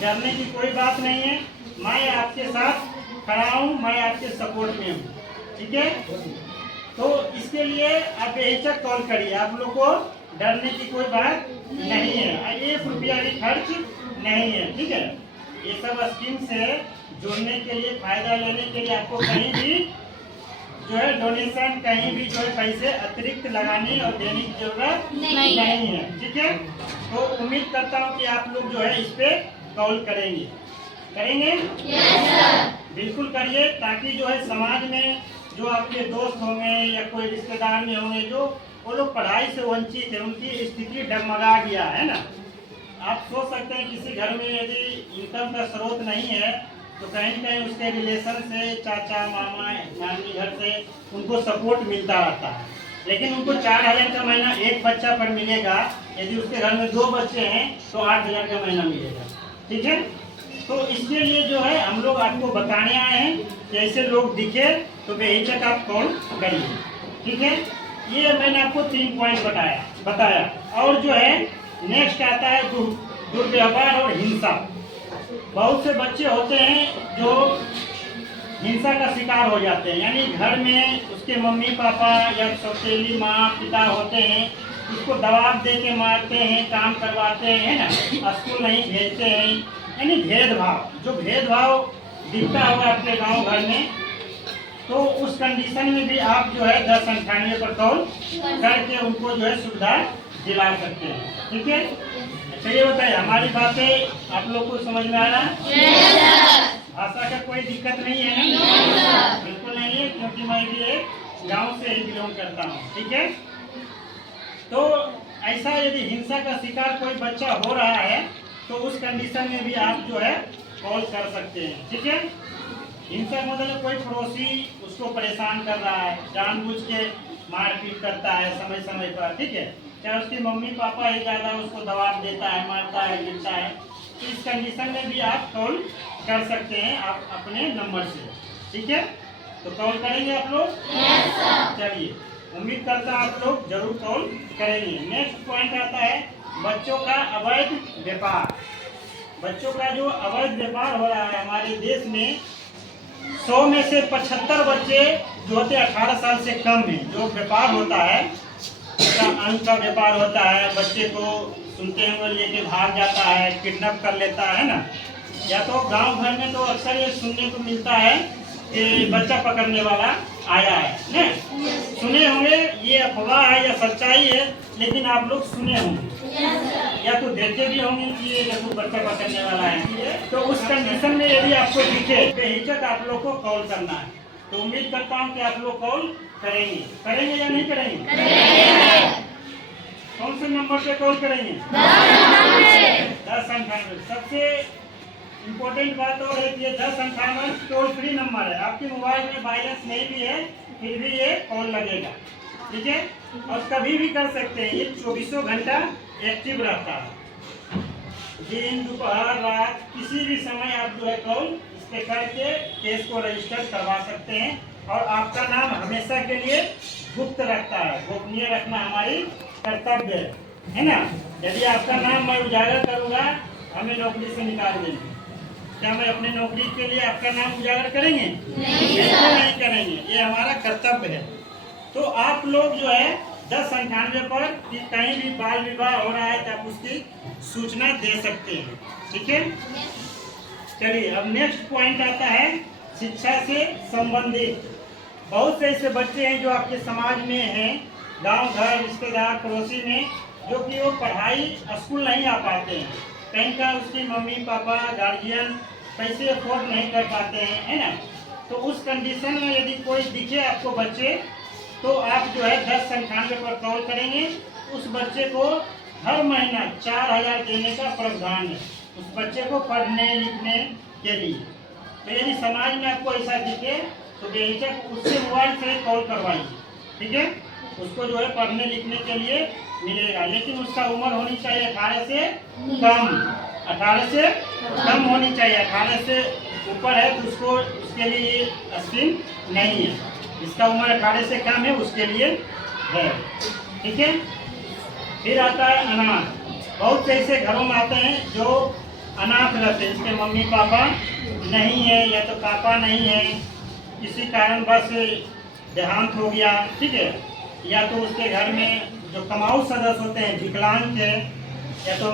डरने की कोई बात नहीं है। मैं आपके साथ खड़ा हूँ, मैं आपके सपोर्ट में हूँ, ठीक है। तो इसके लिए आप बेहिचक कॉल करिए, आप लोग को डरने की कोई बात नहीं है, 1 रुपया भी खर्च नहीं है, ठीक है। ये सब स्कीम से जुड़ने के लिए, फायदा लेने के लिए आपको कहीं भी जो है डोनेशन, कहीं भी जो है पैसे अतिरिक्त लगाने और देने की जरूरत नहीं है, ठीक है। तो उम्मीद करता हूँ कि आप लोग जो है इस पे कॉल करेंगे। yes, बिल्कुल करिए, ताकि जो है समाज में जो आपके दोस्त होंगे या कोई रिश्तेदार में होंगे जो वो लोग पढ़ाई से वंचित है, उनकी स्थिति डगमगा गया है ना। आप सोच सकते हैं किसी घर में यदि इनकम का स्रोत नहीं है तो कहीं न कहीं उसके रिलेशन से, चाचा मामा नानी घर से उनको सपोर्ट मिलता रहता है, लेकिन उनको 4000 का महीना एक बच्चा पर मिलेगा। यदि उसके घर में 2 बच्चे हैं तो 8000 का महीना मिलेगा, ठीक है। तो इसके लिए जो है हम लोग आपको बताने आए हैं कि ऐसे लोग दिखे तो बेहिचक आप कॉल करिए, ठीक है। ये मैंने आपको 3 पॉइंट बताया। और जो है नेक्स्ट आता है दुर्व्यवहार और हिंसा। बहुत से बच्चे होते हैं जो हिंसा का शिकार हो जाते हैं, यानी घर में उसके मम्मी पापा या सौतेली माँ पिता होते हैं, उसको दबाव दे के मारते हैं, काम करवाते हैं ना, स्कूल नहीं भेजते हैं, यानी भेदभाव। जो भेदभाव दिखता होगा अपने गांव घर में, तो उस कंडीशन में भी आप जो है 1098 पर कॉल करके उनको जो है सुविधा दिला सकते हैं, ठीक है। अच्छा ये बताइए, हमारी बातें आप लोग को समझ में आ रहा है? भाषा का कोई दिक्कत नहीं है ना? बिल्कुल नहीं है, क्योंकि मैं भी एक गांव से ही बिलोंग करता हूँ, ठीक है। तो ऐसा यदि हिंसा का शिकार कोई बच्चा हो रहा है तो उस कंडीशन में भी आप जो है कॉल कर सकते हैं, ठीक है। हिंसा मतलब कोई पड़ोसी उसको परेशान कर रहा है, जानबूझ के मारपीट करता है समय समय पर, ठीक है। चाहे उसकी मम्मी पापा ही ज़्यादा उसको दबाव देता है, मारता है, गिरता है, तो इस कंडीशन में भी आप कॉल कर सकते हैं आप अपने नंबर से, ठीक है। तो कॉल करेंगे आप लोग? चलिए, उम्मीद करता हूँ आप लोग जरूर कॉल करेंगे। नेक्स्ट पॉइंट आता है बच्चों का अवैध व्यापार। बच्चों का जो अवैध व्यापार हो रहा है हमारे देश में, 100 में से 75 बच्चे जो होते हैं 18 साल से कम में, जो व्यापार होता है अन्न का व्यापार होता है, बच्चे को सुनते हुए लेके भाग जाता है, किडनैप कर लेता है ना। या तो गांव घर में तो अक्सर ये सुनने को मिलता है कि बच्चा पकड़ने वाला आया है ना, सुने होंगे। ये अफवाह है या सच्चाई है, लेकिन आप लोग सुने होंगे या तो देखे भी होंगे कि ये देखो बच्चा पकड़ने वाला है। तो उस कंडीशन में यदि आपको दिखे बेहिचक आप लोग को कॉल करना है। तो उम्मीद करता हूँ कि आप लोग कॉल करेंगे या नहीं करेंगे? कौन से नंबर पे कॉल करेंगे? 1098। सबसे इम्पोर्टेंट बात और है कि ये 1098 टोल फ्री नंबर है। आपके मोबाइल में बैलेंस नहीं भी है फिर भी ये कॉल लगेगा, ठीक है। और कभी भी कर सकते हैं, ये 24 घंटा एक्टिव रहता है। दिन दोपहर रात किसी भी समय आप जो है कॉल इस पे करके केस को रजिस्टर करवा सकते हैं। और आपका नाम हमेशा के लिए गुप्त रखता है, गोपनीय रखना हमारी कर्तव्य है ना। यदि आपका नाम मैं उजागर करूँगा हमें नौकरी से निकाल देंगे। क्या मैं अपने नौकरी के लिए आपका नाम उजागर करेंगे? नहीं करेंगे, ये हमारा कर्तव्य है। तो आप लोग जो है 1098 पर कहीं भी बाल विवाह हो रहा है तो आप उसकी सूचना दे सकते हैं, ठीक है। चलिए, अब नेक्स्ट पॉइंट आता है शिक्षा से संबंधित। बहुत से ऐसे बच्चे हैं जो आपके समाज में हैं, गांव घर रिश्तेदार पड़ोसी में, जो कि वो पढ़ाई स्कूल नहीं आ पाते हैं। कहीं का उसकी मम्मी पापा गार्जियन पैसे अफोर्ड नहीं कर पाते हैं, है ना। तो उस कंडीशन में यदि कोई दिखे आपको बच्चे, तो आप जो है 1098 पर कॉल करेंगे। उस बच्चे को हर महीना 4000 देने का प्रावधान है, उस बच्चे को पढ़ने लिखने के लिए। तो यदि समाज में आपको ऐसा दिखे तो बेहिचक उससे मोबाइल से कॉल करवाइए, ठीक है। उसको जो है पढ़ने लिखने के लिए मिलेगा, लेकिन उसका उम्र होनी चाहिए 18 से कम। 18 से कम होनी चाहिए, 18 से ऊपर है तो उसको उसके लिए स्कीम नहीं है। जिसका उम्र 18 से कम है उसके लिए है, ठीक है। फिर आता है अनाथ। बहुत से ऐसे घरों में आते हैं जो अनाथ रहते हैं, इसके मम्मी पापा नहीं है या तो पापा नहीं है, किसी कारण बस देहांत हो गया, ठीक है, या तो उसके घर में जो कमाऊ सदस्य होते हैं विकलांग थे, या तो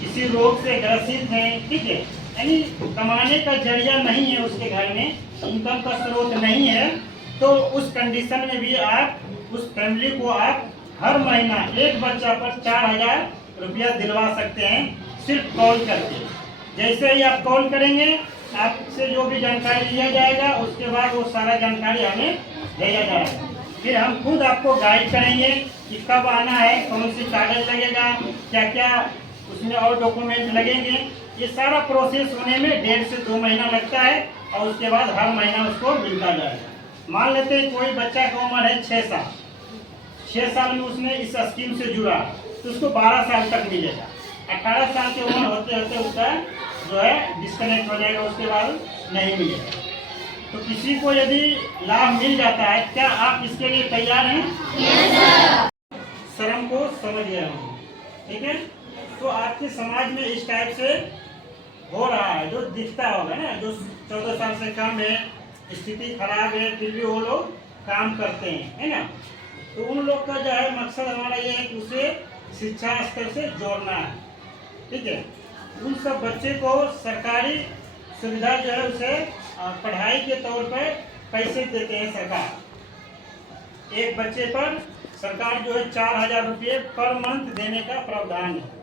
किसी रोग से ग्रसित हैं, ठीक है, यानी कमाने का जरिया नहीं है उसके घर में, इनकम का स्रोत नहीं है, तो उस कंडीशन में भी आप उस फैमिली को आप हर महीना एक बच्चा पर 4,000 रुपया दिलवा सकते हैं, सिर्फ कॉल करके। जैसे ही आप कॉल करेंगे आपसे जो भी जानकारी लिया जाएगा, उसके बाद वो सारा जानकारी हमें भेजा जाएगा। फिर हम खुद आपको गाइड करेंगे कि कब आना है, कौन सी कागज लगेगा, क्या क्या उसमें और डॉक्यूमेंट लगेंगे। ये सारा प्रोसेस होने में 1.5 से 2 महीना लगता है और उसके बाद हर महीना उसको मिलता जाएगा। मान लेते हैं कोई बच्चा का उम्र है 6 साल, 6 साल में उसने इस स्कीम से जुड़ा तो उसको 12 साल तक मिलेगा। 18 साल की उम्र होते होते उसका जो है डिस्कनेक्ट हो जाएगा, उसके बाद नहीं मिलेगा। तो किसी को यदि लाभ मिल जाता है, क्या आप इसके लिए तैयार हैं? शर्म को समझ गया हूँ, ठीक है। तो आपके समाज में इस टाइप से हो रहा है, जो दिखता होगा ना, जो 14 साल से कम है, स्थिति खराब है, फिर भी वो लोग काम करते हैं, है ना। तो उन लोग का जो है मकसद हमारा ये है कि उसे शिक्षा स्तर से जोड़ना है, ठीक है। उन सब बच्चे को सरकारी सुविधा जो है उसे पढ़ाई के तौर पर पैसे देते हैं सरकार। एक बच्चे पर सरकार जो है 4,000 रुपये पर मंथ देने का प्रावधान है।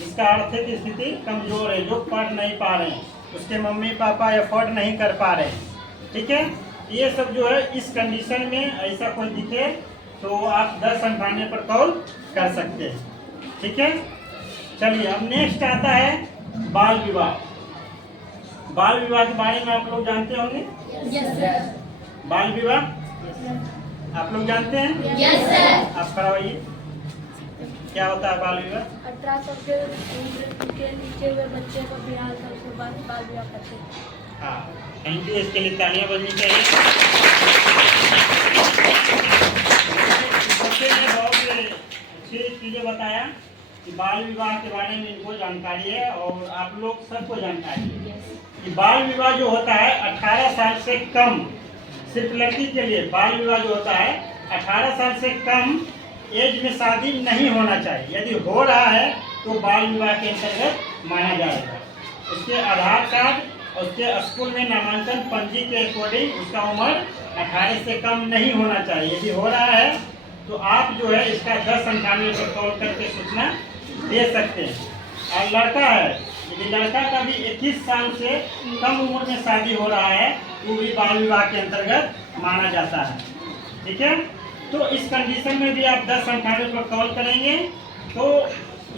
इसका आर्थिक स्थिति कमजोर है, जो पढ़ नहीं पा रहे हैं, उसके मम्मी पापा एफोर्ड नहीं कर पा रहे हैं, ठीक है। ये सब जो है इस कंडीशन में ऐसा कोई दिखे तो आप 1098 पर कॉल कर सकते हैं, ठीक है। चलिए अब नेक्स्ट आता है बाल विवाह। बाल विवाह के बारे में आप लोग जानते होंगे? Yes sir. बाल विवाह आप लोग जानते हैं? Yes sir. आप कराइए, क्या होता है बाल विवाह? 18 साल के उम्र के नीचे हुए बच्चे को ब्याह कर उसके बाद बाल विवाह करते हैं। हाँ, थैंक यू, इसके लिए तालियां बजनी चाहिए। बच्चे ने बहुत अच्छी चीजें बताया कि बाल विवाह के बारे में इनको जानकारी है और आप लोग सबको जानकारी है कि बाल विवाह जो होता है 18 साल से कम, सिर्फ लड़की के लिए बाल विवाह जो होता है 18 साल से कम एज में शादी नहीं होना चाहिए। यदि हो रहा है तो बाल विवाह के अंतर्गत माना जाएगा। उसके आधार कार्ड और उसके स्कूल में नामांकन पंजी के अकॉर्डिंग उसका उम्र 18 से कम नहीं होना चाहिए। यदि हो रहा है तो आप जो है इसका 1098 पर कॉल करके सूचना दे सकते हैं। और लड़का है, यदि लड़का का भी 21 साल से कम उम्र में शादी हो रहा है तो भी बाल विवाह के अंतर्गत माना जाता है, ठीक है। तो इस कंडीशन में भी आप 1098 पर कॉल करेंगे तो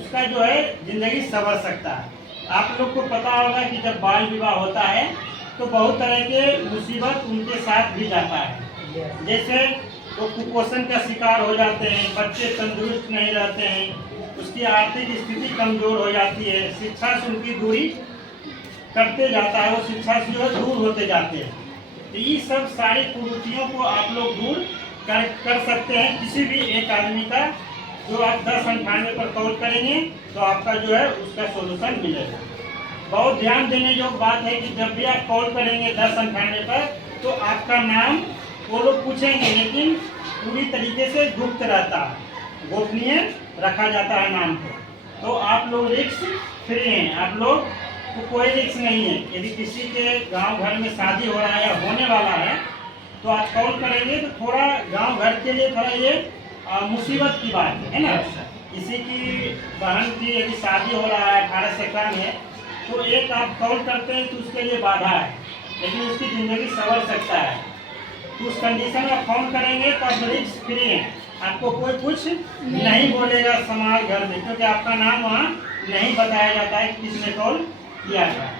उसका जो है जिंदगी संवर सकता है। आप लोग को पता होगा कि जब बाल विवाह होता है तो बहुत तरह के मुसीबत उनके साथ भी जाता है। जैसे वो कुपोषण का शिकार हो जाते हैं, बच्चे तंदुरुस्त नहीं रहते हैं, उसकी आर्थिक स्थिति कमजोर हो जाती है, शिक्षा से उनकी दूरी करते जाता है, वो शिक्षा से जो दूर होते जाते हैं। तो ये सब सारी कुरीतियों को आप लोग दूर कर सकते हैं किसी भी एक आदमी का। जो आप 1098 पर कॉल करेंगे तो आपका जो है उसका सोल्यूशन मिलेगा। बहुत ध्यान देने योग्य बात है कि जब भी आप कॉल करेंगे 1098 पर तो आपका नाम वो लोग पूछेंगे, लेकिन पूरी तरीके से गुप्त रहता है, गोपनीय रखा जाता है नाम को। तो आप लोग रिस्क फ्री हैं, आप लोग को कोई रिस्क नहीं है। यदि किसी के गांव घर में शादी हो रहा है या होने वाला है तो आप कॉल करेंगे तो थोड़ा गांव घर के लिए थोड़ा ये मुसीबत की बात है ना। किसी की बहन की यदि शादी हो रहा है 18 से कम है तो एक आप कॉल करते हैं तो उसके लिए बाधा है, लेकिन उसकी ज़िंदगी संवर सकता है। तो उस कंडीशन में फोन करेंगे तो आप रिस्क फ्री हैं, आपको कोई कुछ नहीं बोलेगा समाज घर में, क्योंकि आपका नाम वहाँ नहीं बताया जाता है कि किसने कॉल किया था।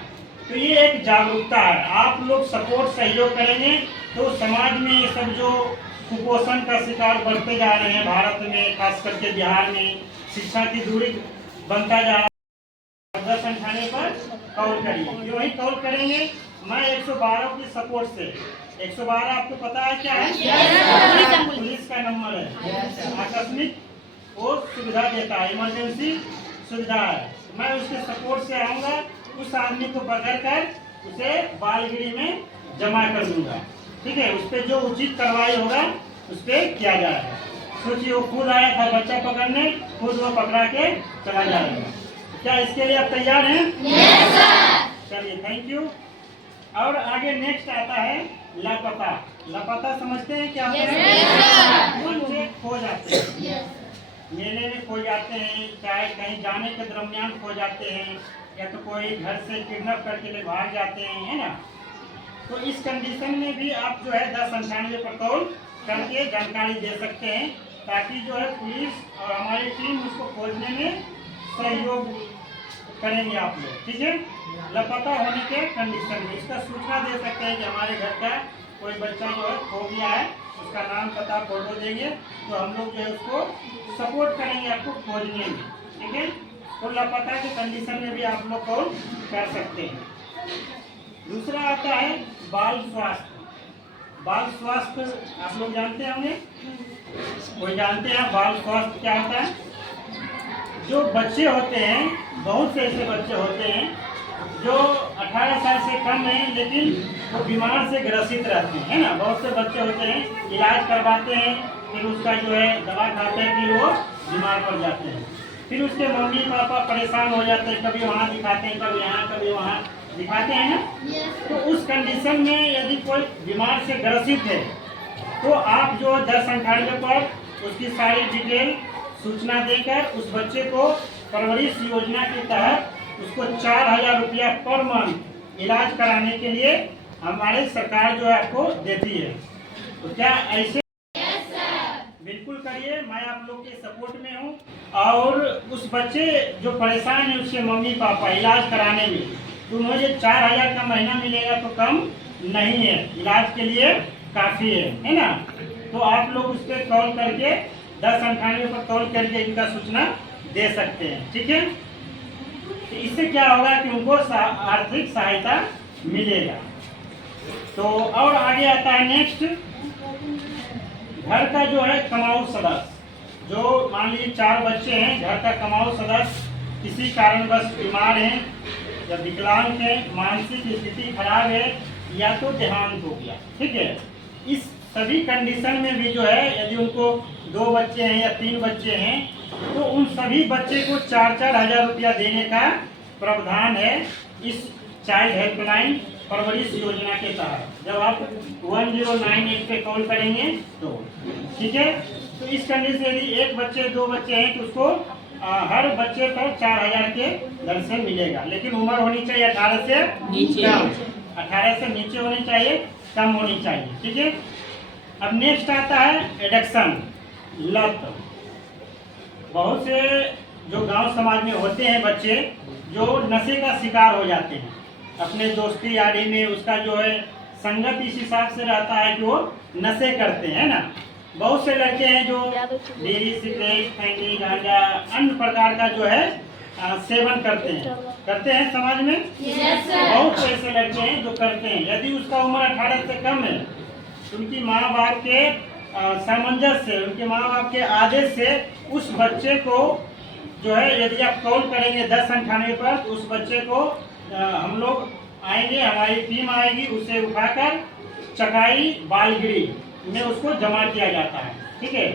तो ये एक जागरूकता है। आप लोग सपोर्ट सहयोग करेंगे तो समाज में ये सब जो कुपोषण का शिकार बढ़ते जा रहे हैं भारत में, खास करके बिहार में, शिक्षा की दूरी बनता जा रहा है। 1098 पर कॉल करिए। जो ही कॉल करेंगे मैं 112 की सपोर्ट से, 112 आपको पता है क्या है? पुलिस का नंबर है। आकस्मिक वो सुविधा देता है, इमरजेंसी सुविधा है। मैं उसके सपोर्ट से आऊँगा, उस आदमी को पकड़ कर उसे बालगिरी में जमा कर दूंगा। ठीक है, उस पर जो उचित कार्रवाई होगा उस पर किया जाएगा। सोचिए, वो खुद आया था बच्चा पकड़ने, खुद वो पकड़ा के चला जाएगा। क्या इसके लिए आप तैयार हैं? Yes sir. चलिए, थैंक यू। और आगे नेक्स्ट आता है लापता। लापता समझते हैं क्या? बच्चे खो जाते हैं, मेले में खो जाते हैं, चाहे कहीं जाने के दरमियान खो जाते हैं, या तो कोई घर से किडनैप करके ले भाग जाते हैं, है ना। तो इस कंडीशन में भी आप जो है 1098 पर कॉल करके जानकारी दे सकते हैं, ताकि जो है पुलिस और हमारी टीम उसको खोजने में सहयोग करेंगे आप लोग। ठीक है, लापता होने के कंडीशन में इसका सूचना दे सकते हैं कि हमारे घर का कोई बच्चा जो है खो गया है, उसका नाम पता फोटो देंगे, तो हम लोग जो है उसको सपोर्ट करेंगे आपको खोजने में। ठीक है, तो लापता के कंडीशन में भी आप लोग कॉल कर सकते हैं। दूसरा आता है बाल स्वास्थ्य। बाल स्वास्थ्य आप लोग जानते होंगे, कोई जानते हैं बाल स्वास्थ्य क्या होता है? जो बच्चे होते हैं, बहुत से ऐसे बच्चे होते हैं जो 18 साल से कम हैं, लेकिन वो बीमार से ग्रसित रहते हैं, है ना। बहुत से बच्चे होते हैं, इलाज करवाते हैं, फिर उसका जो है दवा खाते हैं, फिर वो बीमार पड़ जाते हैं, फिर उसके मम्मी पापा परेशान हो जाते हैं, कभी वहाँ दिखाते हैं, कभी यहाँ, कभी वहाँ दिखाते हैं ना। तो उस कंडीशन में यदि कोई बीमार से ग्रसित है, तो आप जो 1098 पर उसकी सारी डिटेल सूचना देकर उस बच्चे को परवरिश योजना के तहत उसको 4000 रुपया पर मंथ इलाज कराने के लिए हमारे सरकार जो है आपको देती है। तो क्या ऐसे? बिल्कुल करिए, मैं आप लोग के सपोर्ट में हूँ। और उस बच्चे जो परेशान है, उसके मम्मी पापा इलाज कराने में, तो मुझे 4000 का महीना मिलेगा तो कम नहीं है, इलाज के लिए काफ़ी है ना। तो आप लोग उस पर कॉल करके 1098 पर कॉल करके इनका सूचना दे सकते हैं। ठीक है, तो इससे क्या होगा कि उनको आर्थिक सहायता मिलेगा। तो और आगे आता है नेक्स्ट, घर का जो है कमाऊ सदस्य, जो मान लीजिए 4 बच्चे हैं, घर का कमाऊ सदस्य किसी कारणवश बीमार हैं या विकलांग है, मानसिक स्थिति खराब है, या तो देहांत हो गया। ठीक है, इस सभी कंडीशन में भी जो है यदि उनको 2 बच्चे हैं या 3 बच्चे हैं, तो उन सभी बच्चे को 4-4 हजार रुपया देने का प्रावधान है इस चाइल्ड हेल्पलाइन परवरिश योजना के तहत। जब आप 1098 पे कॉल करेंगे तो ठीक है। तो इस कंडीशन यदि 1 बच्चे 2 बच्चे हैं तो उसको हर बच्चे पर 4000 के दर से मिलेगा, लेकिन उम्र होनी चाहिए 18 से नीचे, 18 से नीचे होनी चाहिए, कम होनी चाहिए। ठीक है, अब नेक्स्ट आता है एडिक्शन, लत। बहुत से जो गांव समाज में होते हैं बच्चे जो नशे का शिकार हो जाते हैं, अपने दोस्ती यारी में उसका जो है संगत इस हिसाब से रहता है कि वो नशे करते हैं ना। बहुत से लड़के हैं जो बीड़ी सिगरेट खैनी गांजा अन्य प्रकार का जो है सेवन करते हैं समाज में। Yes sir. बहुत से ऐसे लड़के हैं जो करते हैं, यदि उसका उम्र 18 से कम है, उनकी माँ बाप के सामंजस्य से, उनके माँ बाप के आदेश से उस बच्चे को जो है यदि आप कॉल करेंगे 1098 पर, तो उस बच्चे को हम लोग आएंगे, हमारी टीम आएगी, उसे उठाकर चकाई बालगिरी में उसको जमा किया जाता है। ठीक है,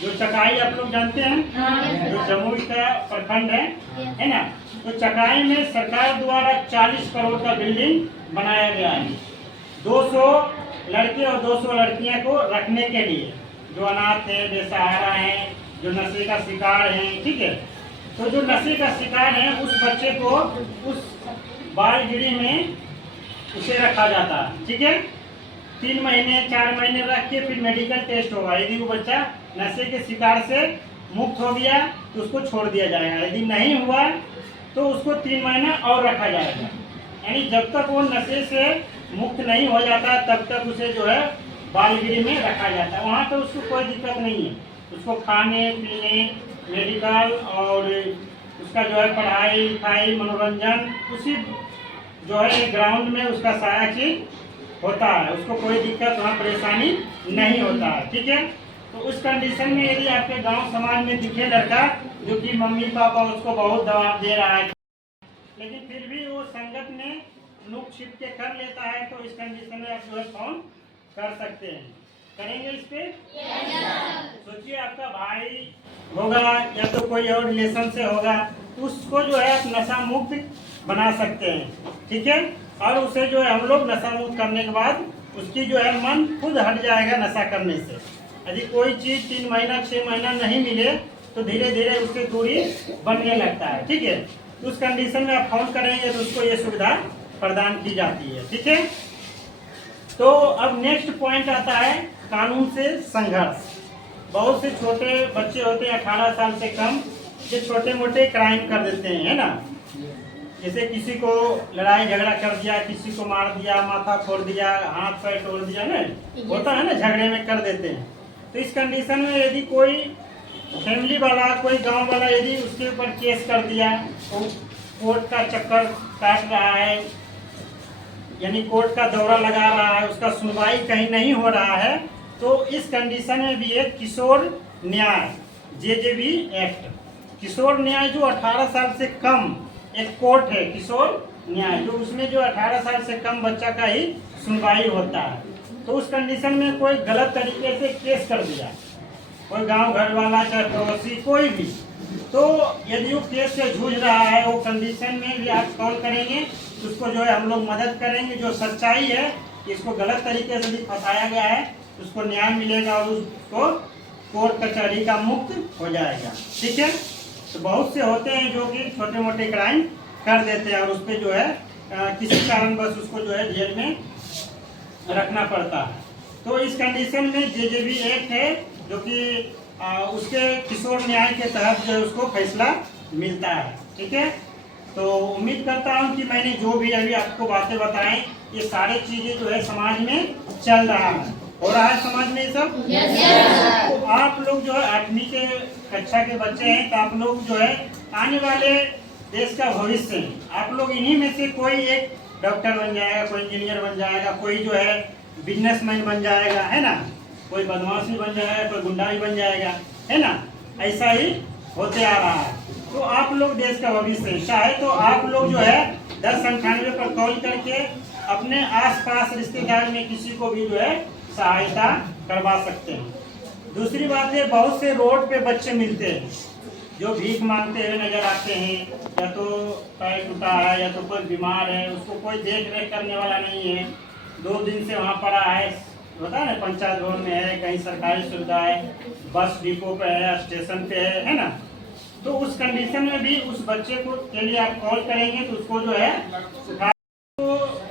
जो चकाई आप लोग जानते हैं, जो जमुई का प्रखंड है ना। तो चकाई में सरकार द्वारा 40 करोड़ का बिल्डिंग बनाया गया है, 200 लड़के और 200 लड़कियां को रखने के लिए, जो अनाथ हैं, बेसहारा हैं, जो नशे का शिकार हैं। ठीक है, तो जो नशे का शिकार है उस बच्चे को उस बालगिरी में उसे रखा जाता है। ठीक है, 3 महीने 4 महीने रख के फिर मेडिकल टेस्ट होगा, यदि वो बच्चा नशे के शिकार से मुक्त हो गया तो उसको छोड़ दिया जाएगा, यदि नहीं हुआ तो उसको 3 महीना और रखा जाएगा। यानी जब तक वो नशे से मुक्त नहीं हो जाता तब तक उसे जो है बालगिरी में रखा जाता है। वहाँ तो उसको कोई दिक्कत नहीं है, उसको खाने पीने मेडिकल और उसका जो है पढ़ाई लिखाई मनोरंजन उसी जो है ग्राउंड में उसका सारा चीज होता है, उसको कोई दिक्कत वहाँ परेशानी नहीं होता है। ठीक है, तो उस कंडीशन में यदि आपके गांव समाज में दिखे लड़का जो कि मम्मी पापा उसको बहुत दबाव दे रहा है, लेकिन फिर भी वो संगत में नुक छिप के कर लेता है, तो इस कंडीशन में आप जो है फोन कर सकते हैं। करेंगे इस पे? सोचिए आपका भाई होगा या तो कोई और रिलेशन से होगा, उसको जो है आप नशा मुक्त बना सकते हैं, ठीक है। और उसे जो है हम लोग नशा मुक्त करने के बाद उसकी जो है मन खुद हट जाएगा नशा करने से। यदि कोई चीज़ 3 महीना 6 महीना नहीं मिले तो धीरे धीरे उससे दूरी बनने लगता है, ठीक है। तो उस कंडीशन में आप फोन करेंगे तो उसको ये सुविधा प्रदान की जाती है, ठीक है। तो अब नेक्स्ट पॉइंट आता है कानून से संघर्ष। बहुत से छोटे बच्चे होते हैं 18 साल से कम, जो छोटे मोटे क्राइम कर देते हैं, है ना। जैसे किसी को लड़ाई झगड़ा कर दिया, किसी को मार दिया, माथा फोड़ दिया, हाथ पैर तोड़ दिया, ना होता है ना, झगड़े में कर देते हैं। तो इस कंडीशन में यदि कोई फैमिली वाला, कोई गांव वाला यदि उसके ऊपर केस कर दिया, तो कोर्ट का चक्कर काट रहा है, यानी कोर्ट का दौरा लगा रहा है, उसका सुनवाई कहीं नहीं हो रहा है, तो इस कंडीशन में भी एक किशोर न्याय JJB एक्ट, किशोर न्याय जो 18 साल से कम एक कोर्ट है किशोर न्याय, जो उसमें जो 18 साल से कम बच्चा का ही सुनवाई होता है। तो उस कंडीशन में कोई गलत तरीके से केस कर दिया, कोई गांव घर वाला चाहे पड़ोसी कोई भी, तो यदि वो केस से जूझ रहा है, वो कंडीशन में भी आप कॉल करेंगे, उसको जो है हम लोग मदद करेंगे। जो सच्चाई है कि इसको गलत तरीके से भी फंसाया गया है, उसको न्याय मिलेगा और उसको कोर्ट कचहरी का मुक्त हो जाएगा, ठीक है। तो बहुत से होते हैं जो कि छोटे मोटे क्राइम कर देते हैं और उस पर जो है किसी कारणवश उसको जो है जेल में रखना पड़ता है। तो इस कंडीशन में JJB एक्ट है जो कि उसके किशोर न्याय के तहत जो है उसको फैसला मिलता है, ठीक है। तो उम्मीद करता हूँ कि मैंने जो भी अभी आपको बातें बताएं, ये सारी चीजें जो है समाज में चल रहा है, हो रहा है समाज में ये सब। तो आप लोग जो है 8वीं के कक्षा के बच्चे हैं, तो आप लोग जो है आने वाले देश का भविष्य हैं। आप लोग इन्हीं में से कोई एक डॉक्टर बन जाएगा, कोई इंजीनियर बन जाएगा, कोई जो है बिजनेसमैन बन जाएगा, है ना, कोई बदमाश भी बन जाएगा, कोई गुंडा भी बन जाएगा, है ना। ऐसा ही होते आ रहा है। तो आप लोग देश का भविष्य हैं। चाहे तो आप लोग जो है 1098 पर कॉल करके अपने आसपास रिश्तेदार में किसी को भी जो है सहायता करवा सकते हैं। दूसरी बात है, बहुत से रोड पे बच्चे मिलते हैं जो भीख मांगते हुए नजर आते हैं, या तो पैर टूटा है या तो कोई बीमार है, उसको कोई देख रेख करने वाला नहीं है, 2 दिन से वहाँ पड़ा है, होता है ना, पंचायत भवन में है, कहीं सरकारी सुविधा है, बस डिपो पे है, स्टेशन पे है ना। तो उस कंडीशन में भी उस बच्चे को के लिए आप कॉल करेंगे तो उसको जो है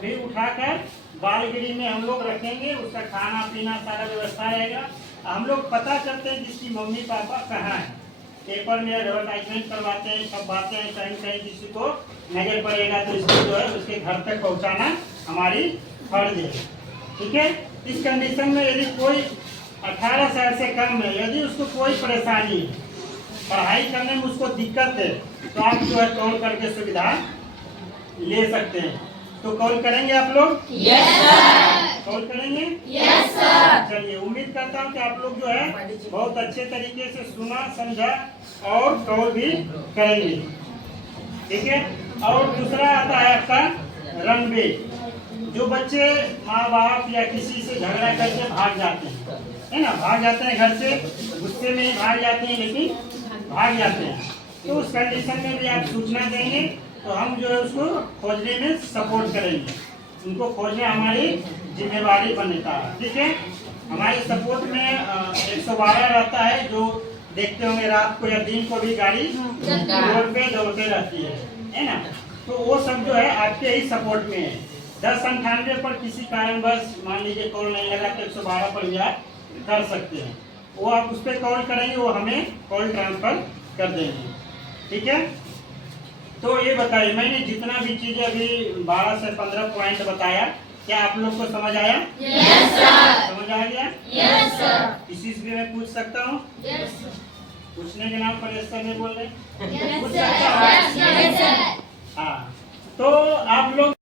भी उठाकर बालगिरी में हम लोग रखेंगे, उसका खाना पीना सारा व्यवस्था रहेगा। हम लोग पता करते हैं जिसकी मम्मी पापा कहाँ है, पेपर में एडवर्टाइजमेंट करवाते हैं, छपवाते हैं, कहीं कहीं किसी को नजर पड़ेगा तो इसको जो है उसके घर तक पहुंचाना हमारी फर्ज है, ठीक है। इस कंडीशन में यदि कोई 18 साल से कम है, यदि उसको कोई परेशानी है, पढ़ाई करने में उसको दिक्कत है, तो आप जो है कॉल करके सुविधा ले सकते हैं। तो कॉल करेंगे आप लोग? Yes sir. कॉल करेंगे? Yes sir. चलिए, उम्मीद करता हूँ कि आप लोग जो है बहुत अच्छे तरीके से सुना समझा और कॉल भी करेंगे, ठीक है। और दूसरा आता है आपका रनवे। जो बच्चे माँ बाप या किसी से झगड़ा करके भाग जाते हैं, है ना, भाग जाते हैं घर से, गुस्से में भाग जाते हैं, लेकिन भाग जाते हैं, तो उस कंडीशन में भी आप सूचना देंगे तो हम जो है उसको खोजने में सपोर्ट करेंगे। उनको खोजना हमारी जिम्मेवारी बनता है, ठीक है। हमारे सपोर्ट में 112 रहता है, जो देखते होंगे रात को या दिन को भी गाड़ी रोड पे दौड़ते रहती है ना। तो वो सब जो है आपके ही सपोर्ट में है। 1098 पर किसी कारणवश मान लीजिए कॉल नहीं लगा तो 112 पर भी आप कर सकते हैं, वो आप उस पर कॉल करेंगे, वो हमें कॉल ट्रांसफर कर देंगे, ठीक है। तो ये बताइए, मैंने जितना भी चीजें अभी 12 से 15 पॉइंट बताया, क्या आप लोग को समझ आया? Yes sir. समझ आ गया? Yes sir. किसी से भी मैं पूछ सकता हूँ? Yes sir. पूछने के नाम पर यस सर नहीं बोल रहे? Yes sir. हाँ, तो आप लोग